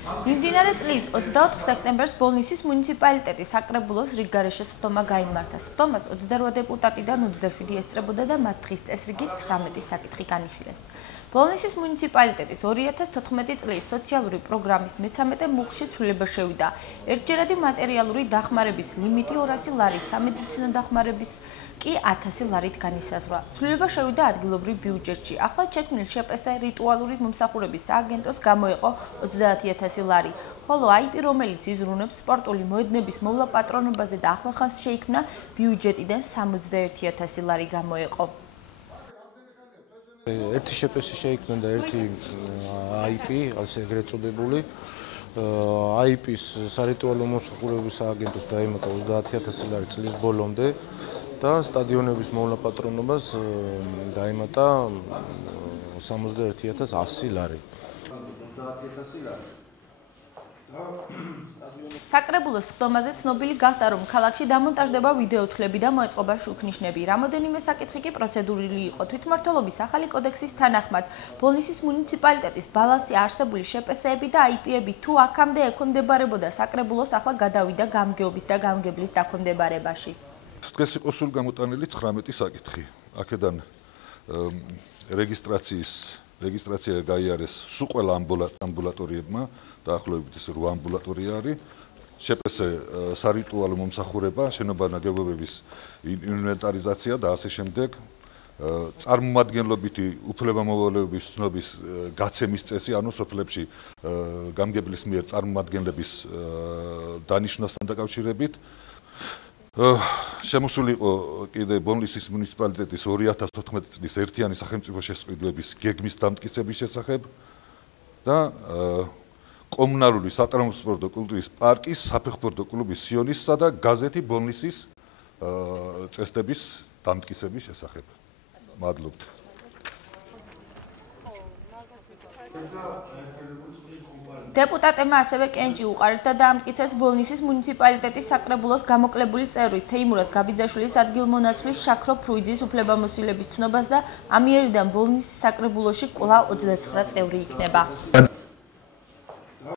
მიმდინარე წლის 24 სექტემბერს ბოლნისის მუნიციპალიტეტის საკრებულოს რიგგარეშე სხდომა გაიმართა. სხდომას 28 დეპუტატიდან 27 ესწრებოდა და მათ დღის წესრიგით 19 საკითხი განიხილეს. ბოლნისის მუნიციპალიტეტის 2014 წლის სოციალური პროგრამის მე-13 მუხლში ცვლილება შევიდა. ერთჯერადი მატერიალური დახმარების ლიმიტი 200 ლარით, სამედიცინო დახმარების კი 1000 ლარით განისაზღვრა. ცვლილება შევიდა ადგილობრივ ბიუჯეტში. ახლად შექმნილ შპს რიტუალური მომსახურების სააგენტოს გამოეყო 30000 ლარი, ხოლო IP, რომელიც იზრუნებს სპორტული მოედნების მოვლა პატრონობაზე და ახლახანს შეიქმნა, ბიუჯეტიდან 61000 ლარი გამოეყო. ერთი შპს შეიქმნა და ერთი IP, ასე ეგრეთ წოდებული. IP-ს სარიტუალო მომსახურების სააგენტოს დაემატა 30000 ლარი წლის ბოლომდე და სტადიონების მოვლა პატრონობას დაემატა 61100 ლარი. საკრებულოს სხდომაზე ცნობილი გახდა, რომ ქალაქში დამონტაჟდება ვიდეოთვლები და მოეწყობა შუქნიშნები. რამოდენიმე საკითხი კი პროცედურული იყო. თვითმმართველობის ახალი კოდექსის თანახმად, ბოლნისის მუნიციპალიტეტის ბალანსი არსებული შპს-ები და IP-ები თუ აქამდე ექვემდებარებოდა საკრებულოს, ახლა გადავიდა გამგეობის და გამგებლის დაქვემდებარებაში. დღეს იყო სულ გამოტანილი 19 საკითხი. აქედან რეგისტრაცია გაიარეს სულ ყველა ამბულატორიებმა, დაახლოებით 8 ამბულატორია არის. შპს სარიტუალო მომსახურება, შენობა-ნაგებობების ინვენტარიზაცია და ასე შემდეგ. წარმომადგენლობითი უფლებამოვალეობის ცნობის გაცემის წესი, ანუ სოფლებში გამგებლის მიერ წარმომადგენლების დანიშვნასთან დაკავშირებით. შემოსული იყო კიდე ბოლნისის მუნიციპალიტეტის 2014 წლის ერთიანი სახელმწიფო შესყიდვების გეგმის დამტკიცების შესახებ და კომუნალური სატრანსპორტო კულტურის პარკის, საფეხბურთო კლუბის სიონისა და გაზეთი ბოლნისის წესდების დამტკიცების შესახებ. მადლობთ. დეპუტატებმა ასევე კენჭი უყარეს და დაამტკიცეს ბოლნისის მუნიციპალიტეტის საკრებულოს გამოკლებული წევრის თეიმურაზ გაბიძაშვილის ადგილმონაცვლის შაქრო ფრუიძის უფლებამოსილების ცნობას და ამიერიდან ბოლნისის საკრებულოში კვლავ 29 წევრი იქნება.